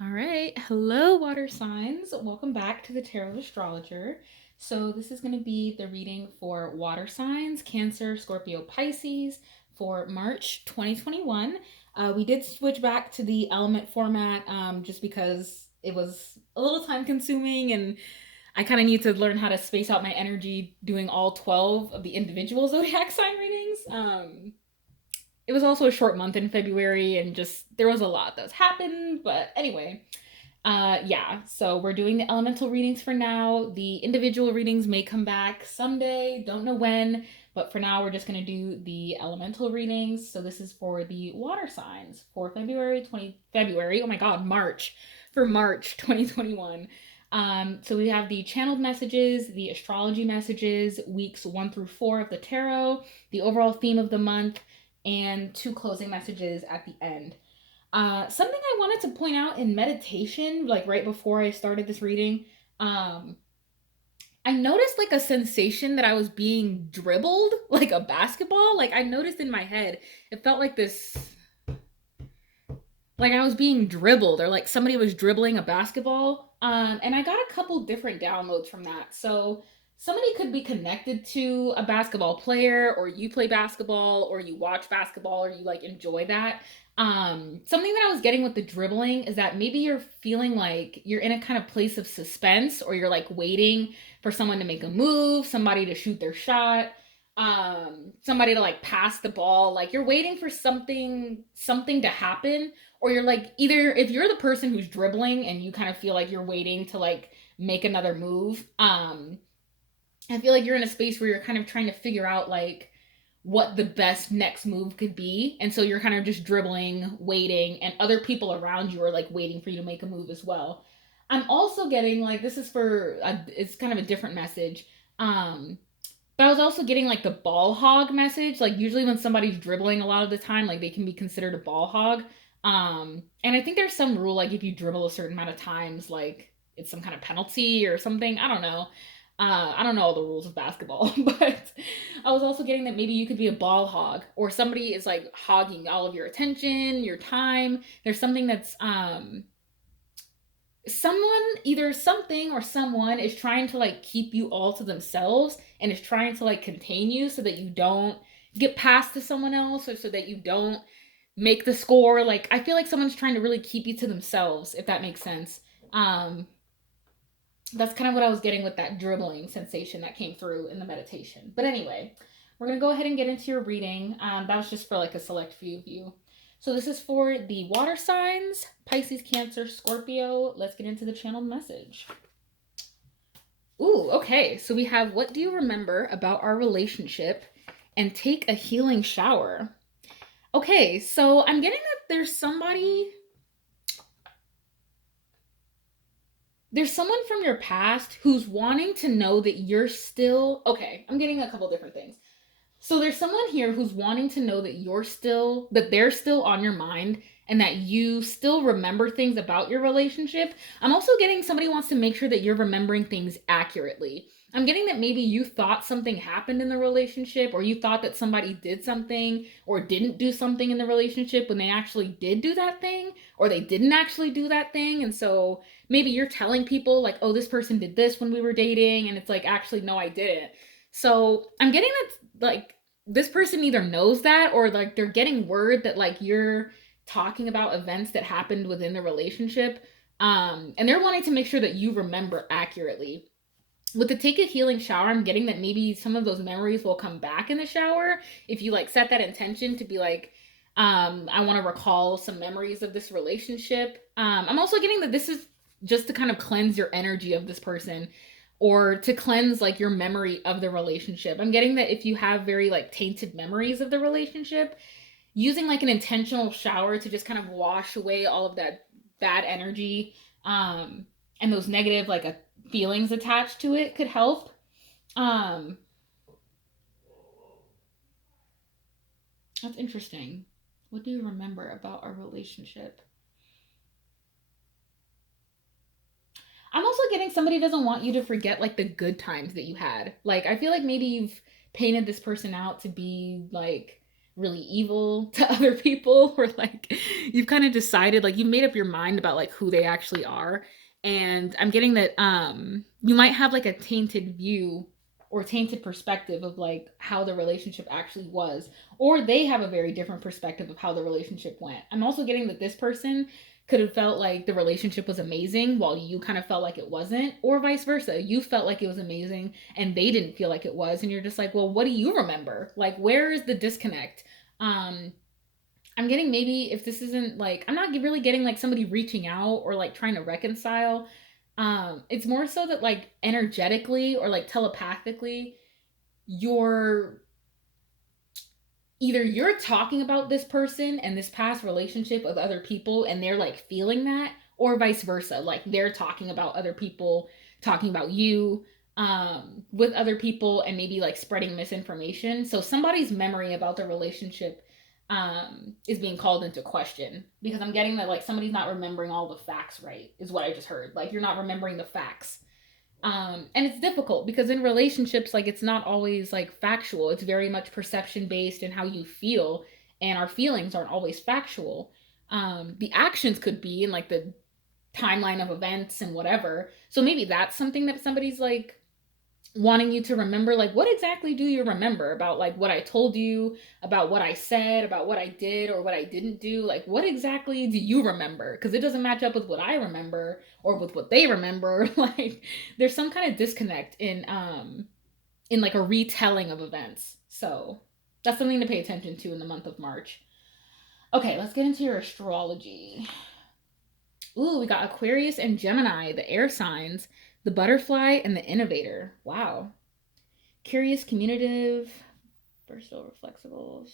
All right. Hello, water signs. Welcome back to the Tarot Astrologer. So, this is going to be the reading for water signs, Cancer, Scorpio, Pisces for March 2021. We did switch back to the element format just because it was a little time consuming and I kind of need to learn how to space out my energy doing all 12 of the individual zodiac sign readings. It was also a short month in February and just there was a lot that's happened. But anyway, yeah, so we're doing the elemental readings for now. The individual readings may come back someday, don't know when, but for now we're just going to do the elemental readings. So this is for the water signs for February, oh my god, March, for March 2021. So we have the channeled messages, the astrology messages, weeks 1 through 4 of the tarot, the overall theme of the month, and 2 closing messages at the end. Something I wanted to point out in meditation, like right before I started this reading, I noticed like a sensation that I was being dribbled like a basketball. Like I noticed in my head, it felt like this, like I was being dribbled or like somebody was dribbling a basketball. And I got a couple different downloads from that. So somebody could be connected to a basketball player, or you play basketball, or you watch basketball, or you like enjoy that. Something that I was getting with the dribbling is that maybe you're feeling like you're in a kind of place of suspense, or you're like waiting for someone to make a move, somebody to shoot their shot, somebody to like pass the ball. Like you're waiting for something to happen, or you're like, either if you're the person who's dribbling and you kind of feel like you're waiting to like make another move, I feel like you're in a space where you're kind of trying to figure out like what the best next move could be. And so you're kind of just dribbling, waiting, and other people around you are like waiting for you to make a move as well. I'm also getting like, this is it's kind of a different message. But I was also getting like the ball hog message. Like usually when somebody's dribbling a lot of the time, like they can be considered a ball hog. And I think there's some rule like if you dribble a certain amount of times, like it's some kind of penalty or something. I don't know. I don't know all the rules of basketball, but I was also getting that maybe you could be a ball hog, or somebody is like hogging all of your attention, your time. There's something that's someone, either something or someone is trying to like keep you all to themselves and is trying to like contain you so that you don't get past to someone else, or so that you don't make the score. Like I feel like someone's trying to really keep you to themselves, if that makes sense. um that's kind of what I was getting with that dribbling sensation that came through in the meditation. But anyway, we're going to go ahead and get into your reading. That was just for like a select few of you. So this is for the water signs, Pisces, Cancer, Scorpio. Let's get into the channeled message. Ooh, okay. So we have, what do you remember about our relationship, and take a healing shower. Okay, so I'm getting that there's someone from your past who's wanting to know that you're still okay. I'm getting a couple different things. So there's someone here who's wanting to know that they're still on your mind, and that you still remember things about your relationship. I'm also getting somebody wants to make sure that you're remembering things accurately. I'm getting that maybe you thought something happened in the relationship, or you thought that somebody did something or didn't do something in the relationship when they actually did do that thing, or they didn't actually do that thing. And so maybe you're telling people like, oh, this person did this when we were dating, and it's like, actually, no, I didn't. So I'm getting that like this person either knows that, or like they're getting word that like you're talking about events that happened within the relationship. And they're wanting to make sure that you remember accurately. With the take a healing shower, I'm getting that maybe some of those memories will come back in the shower if you like set that intention to be like, I want to recall some memories of this relationship. I'm also getting that this is just to kind of cleanse your energy of this person, or to cleanse like your memory of the relationship. I'm getting that if you have very like tainted memories of the relationship, using like an intentional shower to just kind of wash away all of that bad energy, and those negative like feelings attached to it could help. Um, that's interesting. What do you remember about our relationship? I'm also getting somebody doesn't want you to forget like the good times that you had. Like I feel like maybe you've painted this person out to be like really evil to other people, or like you've kind of decided, like you've made up your mind about like who they actually are. And I'm getting that you might have like a tainted view or tainted perspective of like how the relationship actually was, or they have a very different perspective of how the relationship went. I'm also getting that this person could have felt like the relationship was amazing while you kind of felt like it wasn't, or vice versa. You felt like it was amazing and they didn't feel like it was, and you're just like, well, what do you remember? Like, where is the disconnect? um I'm getting, maybe if this isn't like, I'm not really getting like somebody reaching out or like trying to reconcile. It's more so that like energetically or like telepathically, you're either you're talking about this person and this past relationship with other people and they're like feeling that, or vice versa, like they're talking about other people, talking about you with other people, and maybe like spreading misinformation. So somebody's memory about the relationship is being called into question, because I'm getting that like somebody's not remembering all the facts, right, is what I just heard. Like you're not remembering the facts. And it's difficult because in relationships, like it's not always like factual. It's very much perception based and how you feel, and our feelings aren't always factual. The actions could be in like the timeline of events and whatever. So maybe that's something that somebody's like wanting you to remember. Like, what exactly do you remember about like what I told you, about what I said, about what I did or what I didn't do? Like, what exactly do you remember? Because it doesn't match up with what I remember or with what they remember. Like, there's some kind of disconnect in like a retelling of events. So that's something to pay attention to in the month of March. Okay, let's get into your astrology. Ooh, we got Aquarius and Gemini, the air signs, the butterfly, and the innovator. Wow. Curious, communicative, versatile, flexible.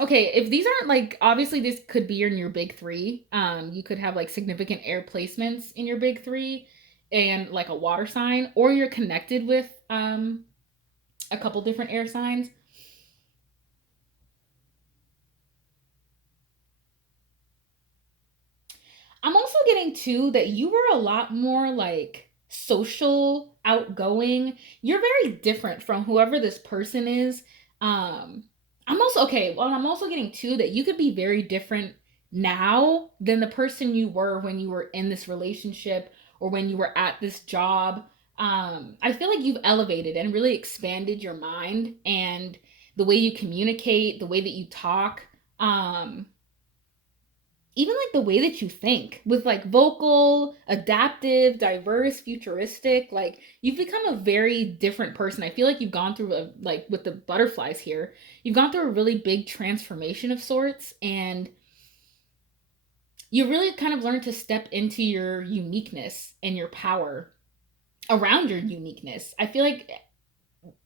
Okay, if these aren't like, obviously this could be in your big three. You could have like significant air placements in your big three and like a water sign, or you're connected with a couple different air signs. I'm also getting too that you were a lot more like social, outgoing. You're very different from whoever this person is. I'm also okay. Well, I'm also getting too that you could be very different now than the person you were when you were in this relationship or when you were at this job. I feel like you've elevated and really expanded your mind and the way you communicate, the way that you talk. Even like the way that you think, with like vocal, adaptive, diverse, futuristic. Like you've become a very different person. I feel like you've gone through a, like with the butterflies here, you've gone through a really big transformation of sorts, and you really kind of learned to step into your uniqueness and your power around your uniqueness. I feel like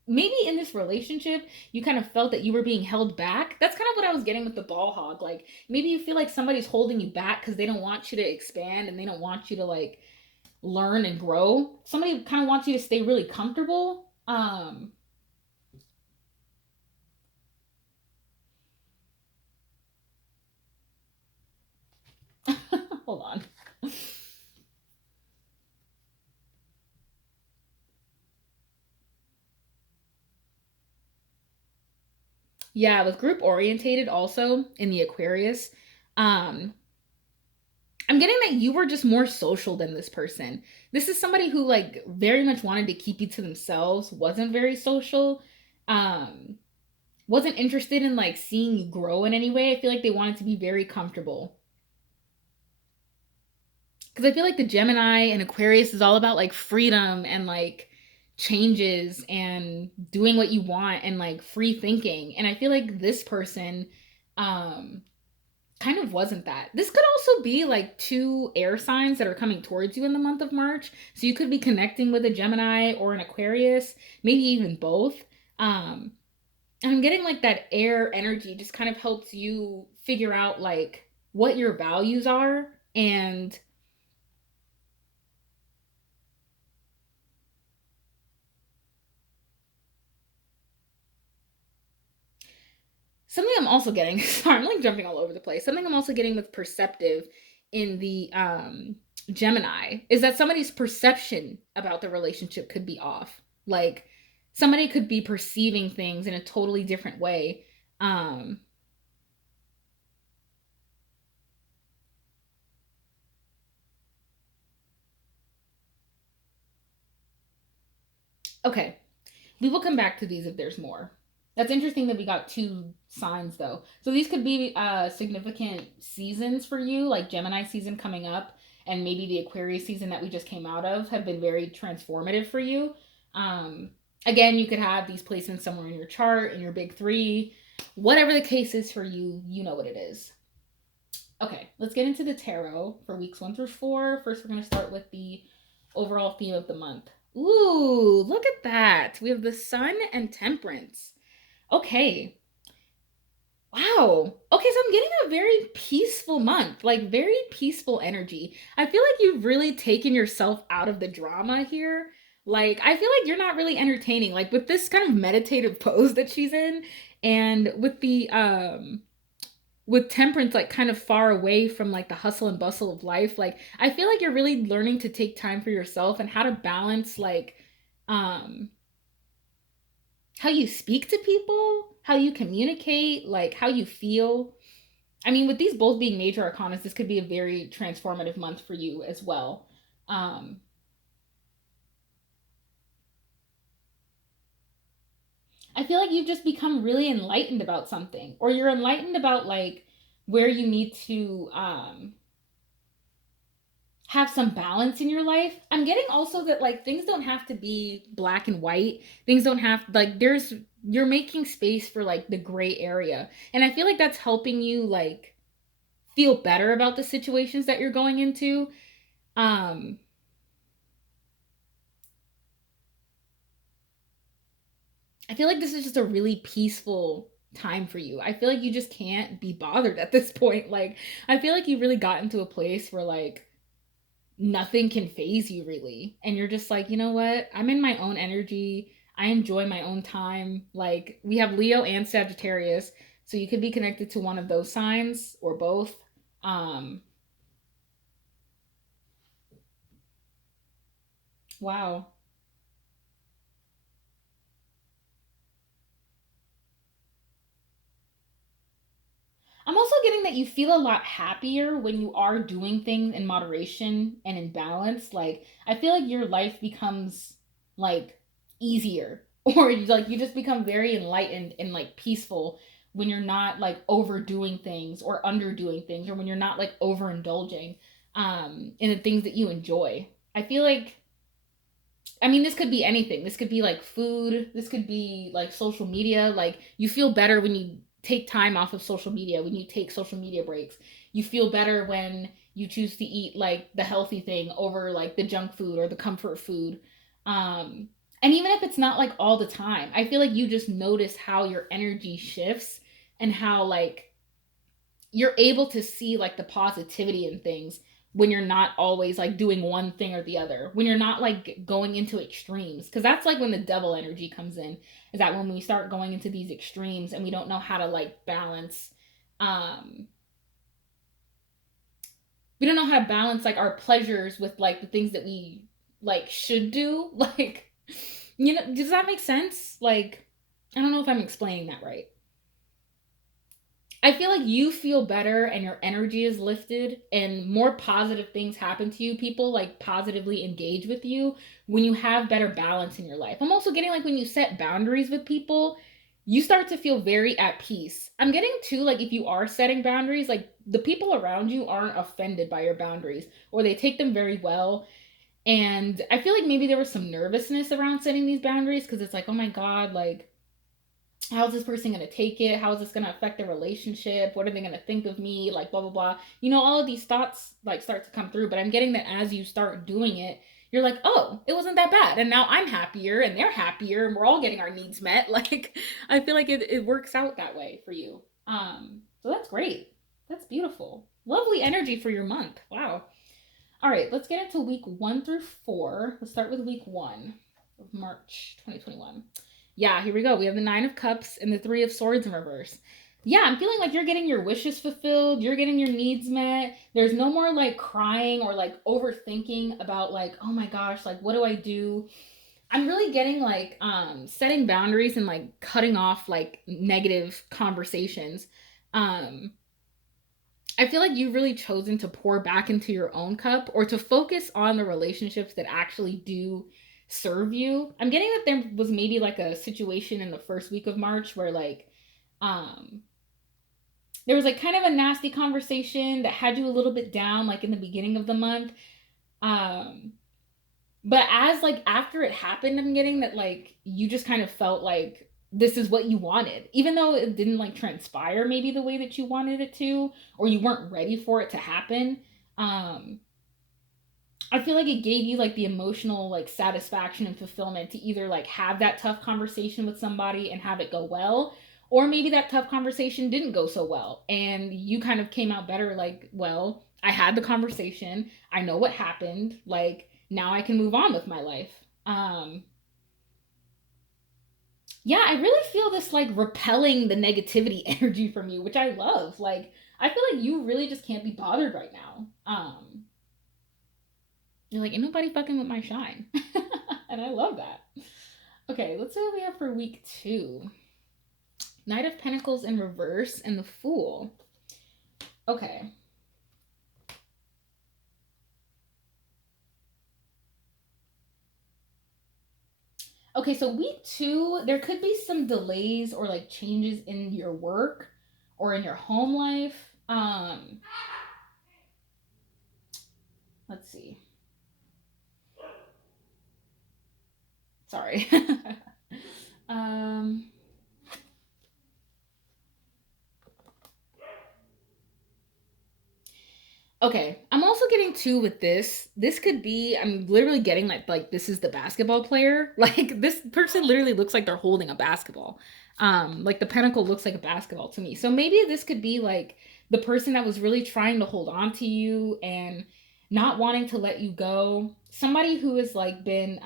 maybe in this relationship you kind of felt that you were being held back. That's kind of what I was getting with the ball hog. Like maybe you feel like somebody's holding you back because they don't want you to expand and they don't want you to like learn and grow. Somebody kind of wants you to stay really comfortable. Hold on. Yeah, with group orientated also in the Aquarius. um I'm getting that you were just more social than this person. This is somebody who like very much wanted to keep you to themselves, wasn't very social, um, wasn't interested in like seeing you grow in any way. I feel like they wanted to be very comfortable. Because I feel like the Gemini and Aquarius is all about like freedom and like changes and doing what you want and like free thinking. And I feel like this person um kind of wasn't that. This could also be like two air signs that are coming towards you in the month of March. So you could be connecting with a Gemini or an Aquarius, maybe even both. Um, and I'm getting like that air energy just kind of helps you figure out like what your values are. And something I'm also getting, sorry, I'm like jumping all over the place. Something I'm also getting with perceptive in the Gemini is that somebody's perception about the relationship could be off. Like somebody could be perceiving things in a totally different way. Um, okay, we will come back to these if there's more. That's interesting that we got two signs though. So these could be significant seasons for you, like Gemini season coming up, and maybe the Aquarius season that we just came out of have been very transformative for you. Um, Again, you could have these placements somewhere in your chart, in your big three. Whatever the case is for you, you know what it is. Okay, let's get into the tarot for weeks 1 through 4. First, we're going to start with the overall theme of the month. Ooh, look at that. We have the Sun and Temperance. Okay. Wow. Okay, so I'm getting a very peaceful month, like very peaceful energy. I feel like you've really taken yourself out of the drama here. Like, I feel like you're not really entertaining. Like with this kind of meditative pose that she's in, and with Temperance like kind of far away from like the hustle and bustle of life, like I feel like you're really learning to take time for yourself and how to balance like um how you speak to people, how you communicate, like how you feel. I mean, with these both being major arcanas, this could be a very transformative month for you as well. um I feel like you've just become really enlightened about something, or you're enlightened about like where you need to have some balance in your life. I'm getting also that like things don't have to be black and white. Things don't have like there's you're making space for like the gray area. And I feel like that's helping you like feel better about the situations that you're going into. Um I feel like this is just a really peaceful time for you. I feel like you just can't be bothered at this point. Like I feel like you really got into a place where like nothing can phase you really. And you're just like, you know what? I'm in my own energy. I enjoy my own time. Like we have Leo and Sagittarius, so you could be connected to one of those signs or both. Um wow. I'm also getting that you feel a lot happier when you are doing things in moderation and in balance. Like I feel like your life becomes like easier or like you just become very enlightened and like peaceful when you're not like overdoing things or underdoing things, or when you're not like overindulging in the things that you enjoy. I feel like, I mean, this could be anything. This could be like food. This could be like social media. Like you feel better when you take time off of social media, when you take social media breaks. You feel better when you choose to eat like the healthy thing over like the junk food or the comfort food. Um, and even if it's not like all the time, I feel like you just notice how your energy shifts and how like you're able to see like the positivity in things when you're not always like doing one thing or the other, when you're not like going into extremes, because that's like when the devil energy comes in, is that when we start going into these extremes and we don't know how to like balance, um we don't know how to balance like our pleasures with like the things that we like should do. Like, you know, does that make sense? Like, I don't know if I'm explaining that right. I feel like you feel better and your energy is lifted and more positive things happen to you. People like positively engage with you when you have better balance in your life. I'm also getting like when you set boundaries with people, you start to feel very at peace. I'm getting too like if you are setting boundaries, like the people around you aren't offended by your boundaries or they take them very well. And I feel like maybe there was some nervousness around setting these boundaries because it's like, oh my God, like how is this person going to take it? How is this going to affect their relationship? What are they going to think of me? Like, blah, blah, blah. You know, all of these thoughts like start to come through. But I'm getting that as you start doing it, you're like, oh, it wasn't that bad. And now I'm happier and they're happier and we're all getting our needs met. Like, I feel like it works out that way for you. So that's great. That's beautiful. Lovely energy for your month. Wow. All right, let's get into week 1 through 4. Let's start with week 1 of March 2021. Yeah, here we go. We have the Nine of Cups and the Three of Swords in reverse. Yeah, I'm feeling like you're getting your wishes fulfilled. You're getting your needs met. There's no more like crying or like overthinking about like, oh my gosh, like what do I do? I'm really getting like setting boundaries and like cutting off like negative conversations. Um I feel like you've really chosen to pour back into your own cup or to focus on the relationships that actually do serve you. I'm getting that there was maybe like a situation in the first week of March where like um there was like kind of a nasty conversation that had you a little bit down like in the beginning of the month. Um but as like after it happened, I'm getting that like you just kind of felt like this is what you wanted, even though it didn't like transpire maybe the way that you wanted it to, or you weren't ready for it to happen. um I feel like it gave you like the emotional like satisfaction and fulfillment to either like have that tough conversation with somebody and have it go well, or maybe that tough conversation didn't go so well and you kind of came out better like, well, I had the conversation, I know what happened, like now I can move on with my life. Yeah, I really feel this like repelling the negativity energy from you, which I love. Like I feel like you really just can't be bothered right now. You're like, ain't nobody fucking with my shine. And I love that. Okay, let's see what we have for week 2. Knight of Pentacles in reverse and the Fool. Okay. Okay, so week 2, there could be some delays or like changes in your work or in your home life. Let's see. Sorry. um Okay, I'm also getting two with this. This could be, I'm literally getting like this is the basketball player. Like this person literally looks like they're holding a basketball. Like the pentacle looks like a basketball to me. So maybe this could be like the person that was really trying to hold on to you and not wanting to let you go. Somebody who has like been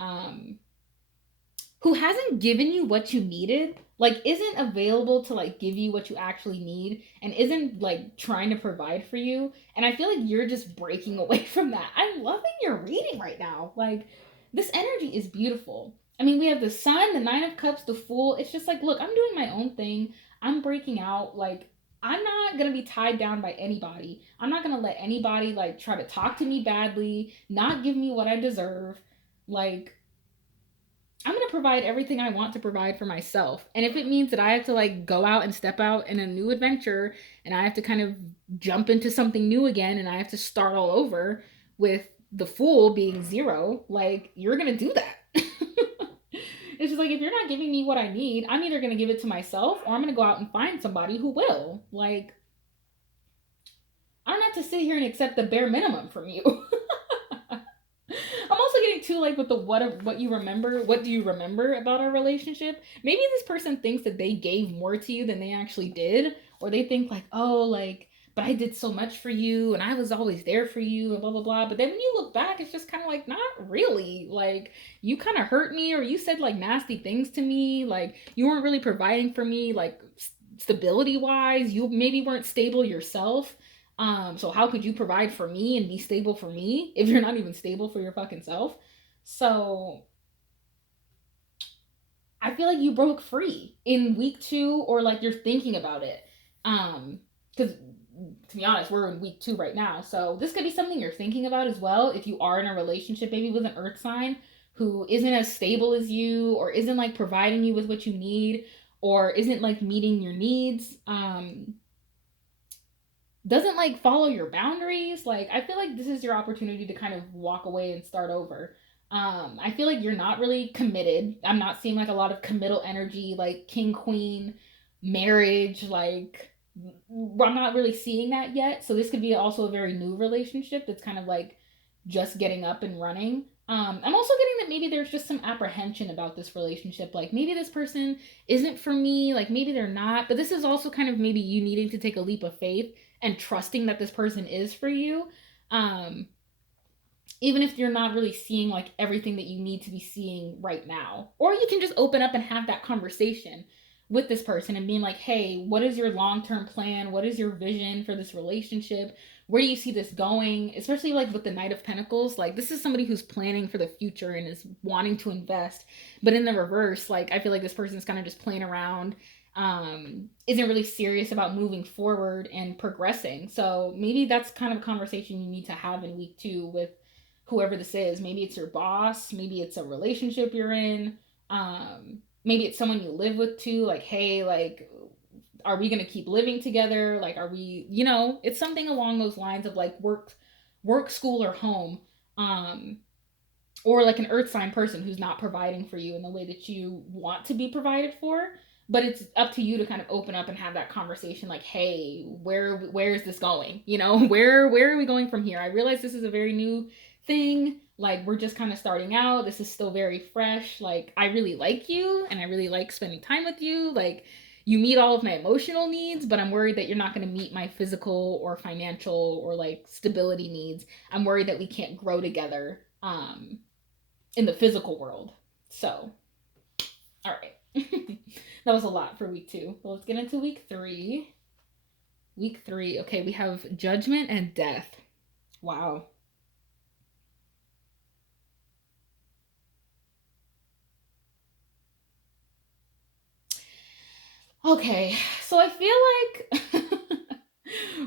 who hasn't given you what you needed, like isn't available to like give you what you actually need and isn't like trying to provide for you. And I feel like you're just breaking away from that. I'm loving your reading right now. Like this energy is beautiful. I mean, we have the Sun, the Nine of Cups, the Fool. It's just like, look, I'm doing my own thing. I'm breaking out. Like I'm not going to be tied down by anybody. I'm not going to let anybody like try to talk to me badly, not give me what I deserve. Like I'm going to provide everything I want to provide for myself. And if it means that I have to like go out and step out in a new adventure and I have to kind of jump into something new again and I have to start all over with the Fool being 0, like you're going to do that. It's just like if you're not giving me what I need, I'm either going to give it to myself or I'm going to go out and find somebody who will. Like I don't have to sit here and accept the bare minimum from you. I'm also getting too like with the what you remember. What do you remember about our relationship? Maybe this person thinks that they gave more to you than they actually did, or they think like, oh, like, but I did so much for you, and I was always there for you, and blah blah blah. But then when you look back, it's just kind of like, not really. Like you kind of hurt me, or you said like nasty things to me. Like you weren't really providing for me, like stability wise. You maybe weren't stable yourself. So how could you provide for me and be stable for me if you're not even stable for your fucking self? So I feel like you broke free in week 2, or like you're thinking about it. Because to be honest, we're in week 2 right now. So this could be something you're thinking about as well. If you are in a relationship, maybe with an earth sign who isn't as stable as you, or isn't like providing you with what you need, or isn't like meeting your needs. Doesn't like follow your boundaries. Like I feel like this is your opportunity to kind of walk away and start over. I feel like you're not really committed. I'm not seeing like a lot of committal energy, like king queen marriage. Like I'm not really seeing that yet. So this could be also a very new relationship that's kind of like just getting up and running. I'm also getting that maybe there's just some apprehension about this relationship. Like maybe this person isn't for me. Like maybe they're not. But this is also kind of maybe you needing to take a leap of faith and trusting that this person is for you. Um, Even if you're not really seeing like everything that you need to be seeing right now. Or you can just open up and have that conversation with this person and being like, hey, what is your long-term plan? What is your vision for this relationship? where do you see this going? Especially like with the Knight of Pentacles, like this is somebody who's planning for the future and is wanting to invest. But in the reverse, like I feel like this person's kind of just playing around, isn't really serious about moving forward and progressing. So maybe that's kind of a conversation you need to have in week 2 with whoever this is. Maybe it's your boss, maybe it's a relationship you're in, maybe it's someone you live with too. Like, hey, like, are we gonna keep living together? Like, are we, it's something along those lines of like work, school, or home. Um, or like an earth sign person who's not providing for you in the way that you want to be provided for. But it's up to you to kind of open up and have that conversation, like, hey, where is this going? Where are we going from here? I realize this is a very new thing. Like, we're just kind of starting out. This is still very fresh. Like, I really like you and I really like spending time with you. Like, you meet all of my emotional needs, but I'm worried that you're not going to meet my physical or financial or like stability needs. I'm worried that we can't grow together in the physical world. So, all right. That was a lot for week 2. Well, let's get into week 3. Week 3. Okay, we have Judgment and Death. Wow. Okay, so I feel like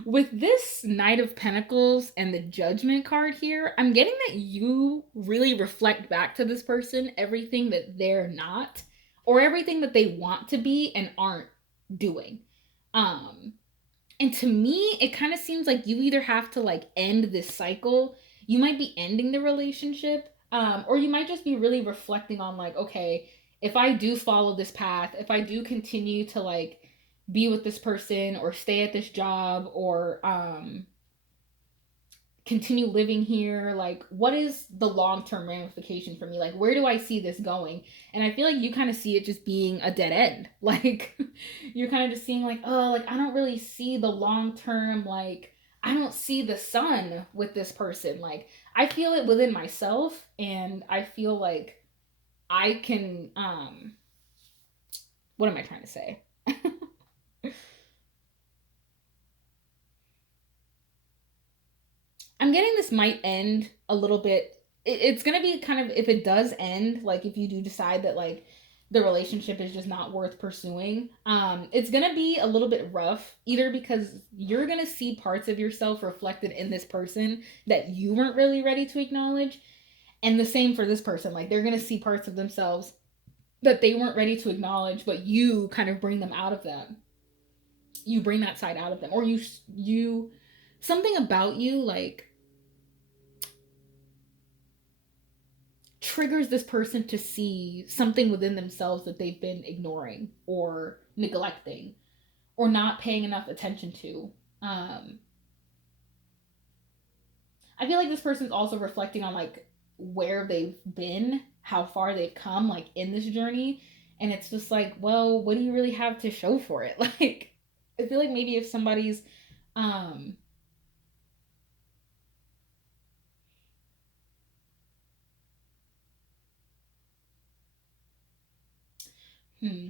with this Knight of Pentacles and the Judgment card here, I'm getting that you really reflect back to this person everything that they're not, or everything that they want to be and aren't doing. Um, and to me, it kind of seems like you either have to like end this cycle, you might be ending the relationship, or you might just be really reflecting on like, okay, if I do follow this path, if I do continue to like be with this person or stay at this job or continue living here, like what is the long-term ramification for me? Like where do I see this going? And I feel like you kind of see it just being a dead end. Like you're kind of just seeing like, oh, like I don't really see the long-term, like I don't see the sun with this person. Like I feel it within myself and I feel like I can what am I trying to say? I'm getting this might end a little bit. It's gonna be kind of, if it does end, like if you do decide that like the relationship is just not worth pursuing, it's gonna be a little bit rough, either because you're gonna see parts of yourself reflected in this person that you weren't really ready to acknowledge, and the same for this person. Like they're gonna see parts of themselves that they weren't ready to acknowledge, but you kind of bring them out of that. You bring that side out of them, or you something about you like triggers this person to see something within themselves that they've been ignoring or neglecting or not paying enough attention to. Um, I feel like this person's also reflecting on like where they've been, how far they've come, like in this journey. And it's just like, well, what do you really have to show for it? Like, I feel like maybe if somebody's, um, hmm,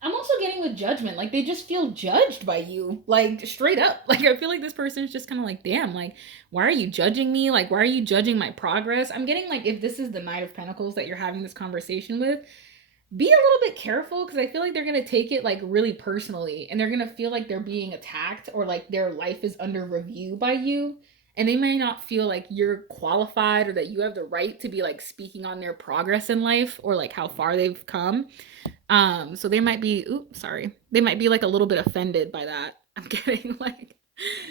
I'm also getting with Judgment. Like they just feel judged by you, like straight up. Like I feel like this person is just kind of like, damn, like why are you judging me? Like why are you judging my progress? I'm getting like if this is the Knight of Pentacles that you're having this conversation with, be a little bit careful because I feel like they're gonna take it like really personally and they're gonna feel like they're being attacked or like their life is under review by you. And they may not feel like you're qualified or that you have the right to be like speaking on their progress in life or like how far they've come. So they might be, oops, sorry. They might be like a little bit offended by that. I'm kidding. Like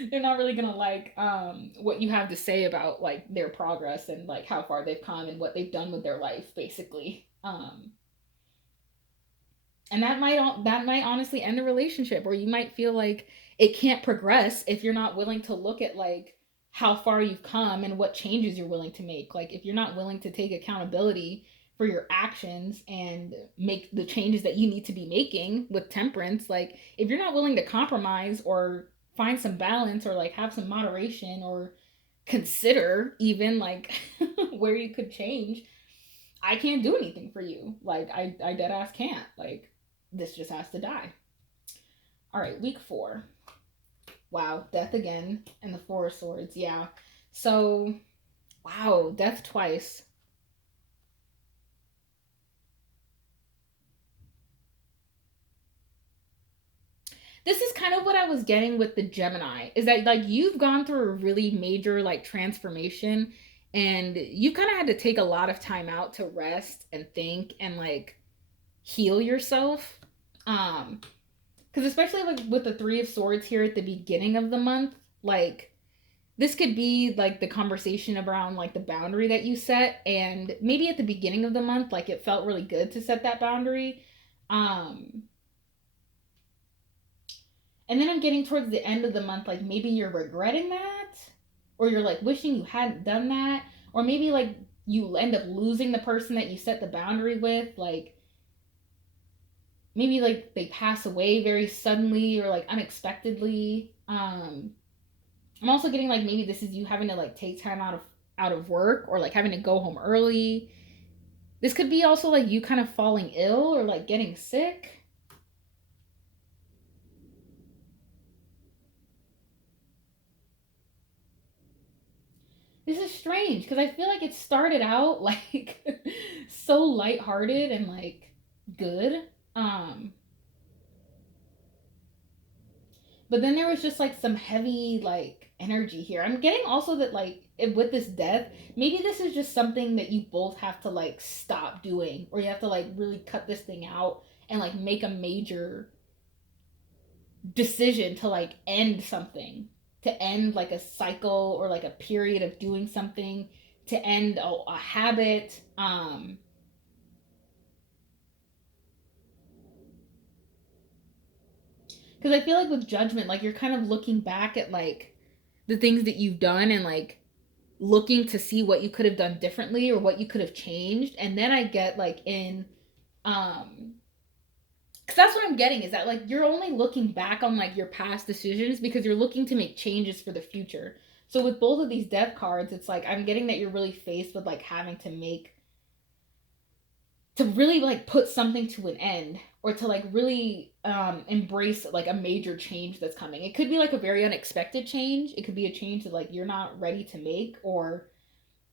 they're not really gonna like what you have to say about like their progress and like how far they've come and what they've done with their life, basically. And that might honestly end the relationship, or you might feel like it can't progress if you're not willing to look at like how far you've come and what changes you're willing to make. Like if you're not willing to take accountability for your actions and make the changes that you need to be making with temperance, like if you're not willing to compromise or find some balance or like have some moderation or consider even like where you could change, I can't do anything for you. Like, I dead ass can't. Like, this just has to die. All right, week 4. Wow, death again and the 4 of swords. Yeah. So, wow, death twice. This is kind of what I was getting with the Gemini, is that like you've gone through a really major like transformation, and you kind of had to take a lot of time out to rest and think and like heal yourself. Because especially like with the 3 of swords here at the beginning of the month, like this could be like the conversation around like the boundary that you set, and maybe at the beginning of the month like it felt really good to set that boundary. um and then I'm getting towards the end of the month, like maybe you're regretting that, or you're like wishing you hadn't done that, or maybe like you end up losing the person that you set the boundary with. Like maybe like they pass away very suddenly or like unexpectedly. I'm also getting like maybe this is you having to like take time out of work, or like having to go home early. This could be also like you kind of falling ill or like getting sick. This is strange because I feel like it started out like so lighthearted and like good. Um but then there was just like some heavy like energy here. I'm getting also that like with this death, maybe this is just something that you both have to like stop doing, or you have to like really cut this thing out and like make a major decision to like end something, to end like a cycle or like a period of doing something, to end a habit. Because I feel like with judgment, like you're kind of looking back at like the things that you've done, and like looking to see what you could have done differently or what you could have changed. And then I get like in um because that's what I'm getting, is that like you're only looking back on like your past decisions because you're looking to make changes for the future. So with both of these death cards, it's like I'm getting that you're really faced with like having to really like put something to an end, or to like really embrace like a major change that's coming. It could be like a very unexpected change. It could be a change that like you're not ready to make, or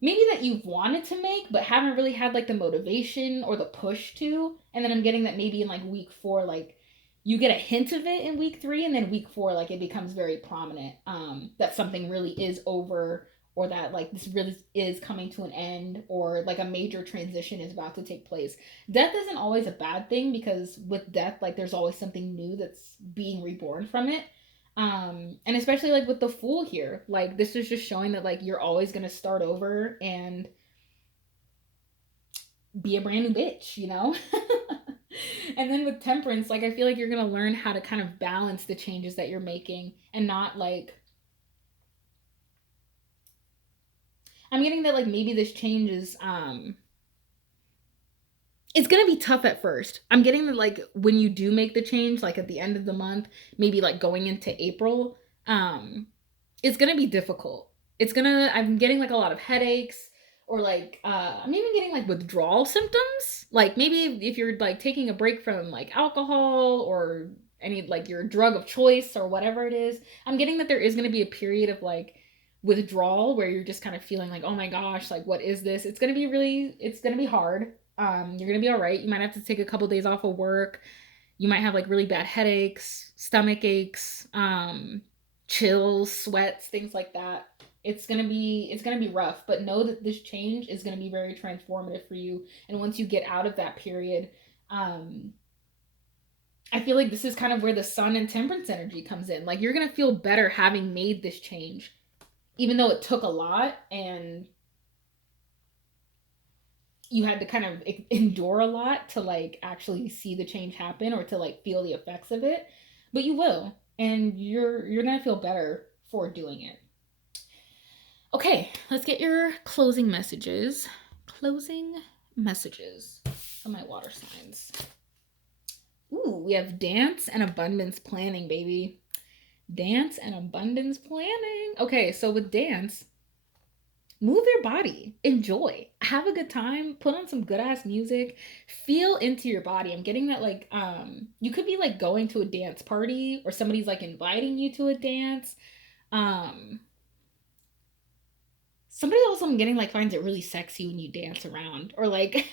maybe that you've wanted to make but haven't really had like the motivation or the push to. And then I'm getting that maybe in like week 4, like you get a hint of it in week 3, and then week 4 like it becomes very prominent, that something really is over, or that like this really is coming to an end, or like a major transition is about to take place. Death isn't always a bad thing, because with death like there's always something new that's being reborn from it. And especially like with the Fool here, like this is just showing that like you're always going to start over and be a brand new bitch, you know. And then with Temperance, like I feel like you're going to learn how to kind of balance the changes that you're making, and not like, I'm getting that like maybe this change is it's gonna be tough at first. I'm getting that like when you do make the change, like at the end of the month, maybe like going into April, it's gonna be difficult. I'm getting like a lot of headaches, or like I'm even getting like withdrawal symptoms. Like maybe if you're like taking a break from like alcohol or any like your drug of choice or whatever it is, I'm getting that there is gonna be a period of like withdrawal where you're just kind of feeling like, oh my gosh, like what is this? It's gonna be hard. You're gonna be all right. You might have to take a couple days off of work. You might have like really bad headaches, stomach aches, chills, sweats, things like that. It's gonna be rough, but know that this change is gonna be very transformative for you. And once you get out of that period, um, I feel like this is kind of where the Sun and Temperance energy comes in. Like you're gonna feel better having made this change, even though it took a lot and you had to kind of endure a lot to like actually see the change happen, or to like feel the effects of it. But you will, and you're gonna feel better for doing it. Okay, let's get your closing messages. Closing messages for my water signs. Ooh, we have dance and abundance planning, baby. Dance and abundance planning. Okay, so with dance, move your body, enjoy, have a good time, put on some good ass music, feel into your body. I'm getting that, like, you could be like going to a dance party or somebody's like inviting you to a dance. Um, Somebody also, I'm getting, like, finds it really sexy when you dance around, or like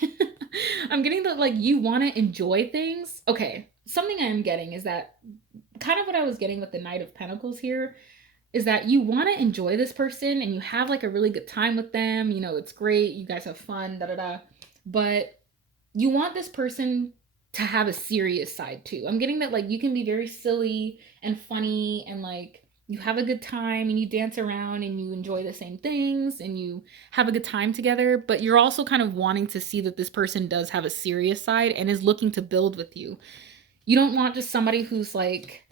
I'm getting that, like, you want to enjoy things. Okay, something I am getting is that kind of what I was getting with the Knight of Pentacles here is that you want to enjoy this person and you have like a really good time with them. You know, it's great. You guys have fun, da da da. But you want this person to have a serious side too. I'm getting that, like, you can be very silly and funny and like you have a good time and you dance around and you enjoy the same things and you have a good time together, but you're also kind of wanting to see that this person does have a serious side and is looking to build with you. You don't want just somebody who's like,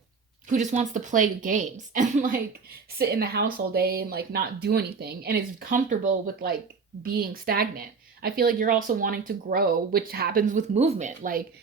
who just wants to play games and like sit in the house all day and like not do anything and is comfortable with like being stagnant. I feel like you're also wanting to grow, which happens with movement. Like,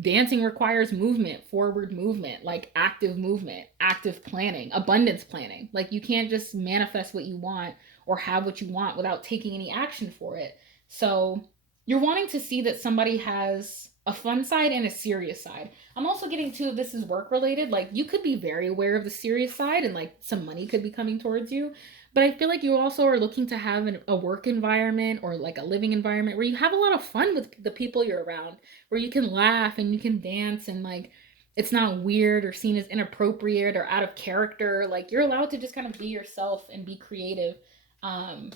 dancing requires movement, forward movement, like movement, active planning, abundance planning. Like, you can't just manifest what you want or have what you want without taking any action for it. So you're wanting to see that somebody has a fun side and a serious side. I'm also getting to, this is work related. Like, you could be very aware of the serious side and like some money could be coming towards you. But I feel like you also are looking to have a work environment or like a living environment where you have a lot of fun with the people you're around, where you can laugh and you can dance and like it's not weird or seen as inappropriate or out of character. Like, you're allowed to just kind of be yourself and be creative um,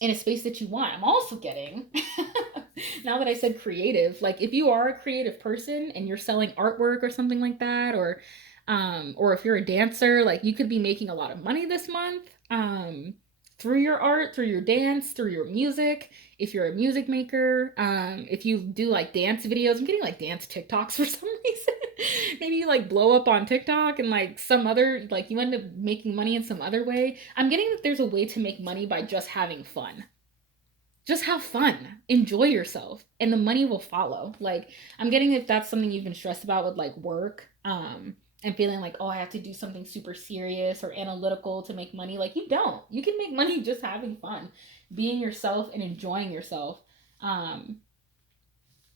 in a space that you want. I'm also getting, now that I said creative, like if you are a creative person and you're selling artwork or something like that, or if you're a dancer, like you could be making a lot of money this month through your art, through your dance, through your music. If you're a music maker, if you do like dance videos, I'm getting like dance TikToks for some reason. Maybe you like blow up on TikTok and like some other, like you end up making money in some other way. I'm getting that there's a way to make money by just having fun. Just have fun, enjoy yourself, and the money will follow. Like, I'm getting, if that's something you've been stressed about with like work, and feeling like, oh, I have to do something super serious or analytical to make money. Like, you don't. You can make money just having fun, being yourself and enjoying yourself. Um,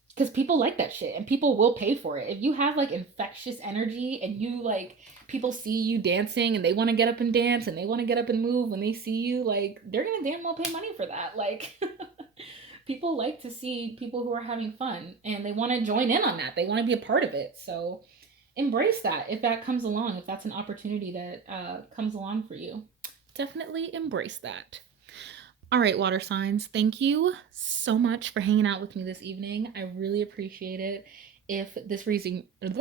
because people like that shit and people will pay for it. If you have like infectious energy and you like, people see you dancing and they want to get up and dance and they want to get up and move when they see you, like they're gonna damn well pay money for that. Like, people like to see people who are having fun and they want to join in on that. They want to be a part of it. So embrace that if that comes along, if that's an opportunity that comes along for you. Definitely embrace that. All right, water signs, thank you so much for hanging out with me this evening. I really appreciate it. If this reading if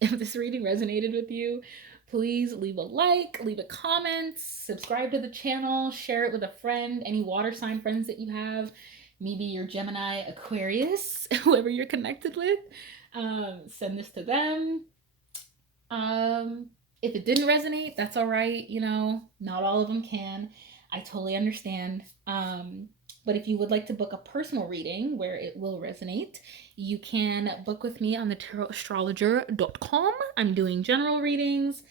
this reading resonated with you, please leave a like, leave a comment, subscribe to the channel, share it with a friend, any water sign friends that you have, maybe your Gemini, Aquarius, whoever you're connected with. Send this to them. If it didn't resonate, that's all right. You know, not all of them can. I totally understand. But if you would like to book a personal reading where it will resonate, you can book with me on the thetarotastrologer.com. I'm doing general readings,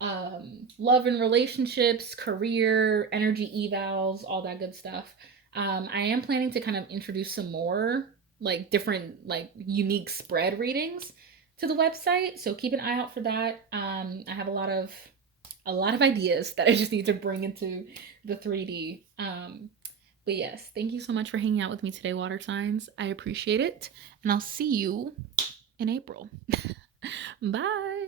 love and relationships, career, energy evals, all that good stuff. I am planning to kind of introduce some more like different, like unique spread readings to the website, so keep an eye out for that. I have a lot of ideas that I just need to bring into the 3D. But yes, thank you so much for hanging out with me today, water signs. I appreciate it, and I'll see you in April. Bye.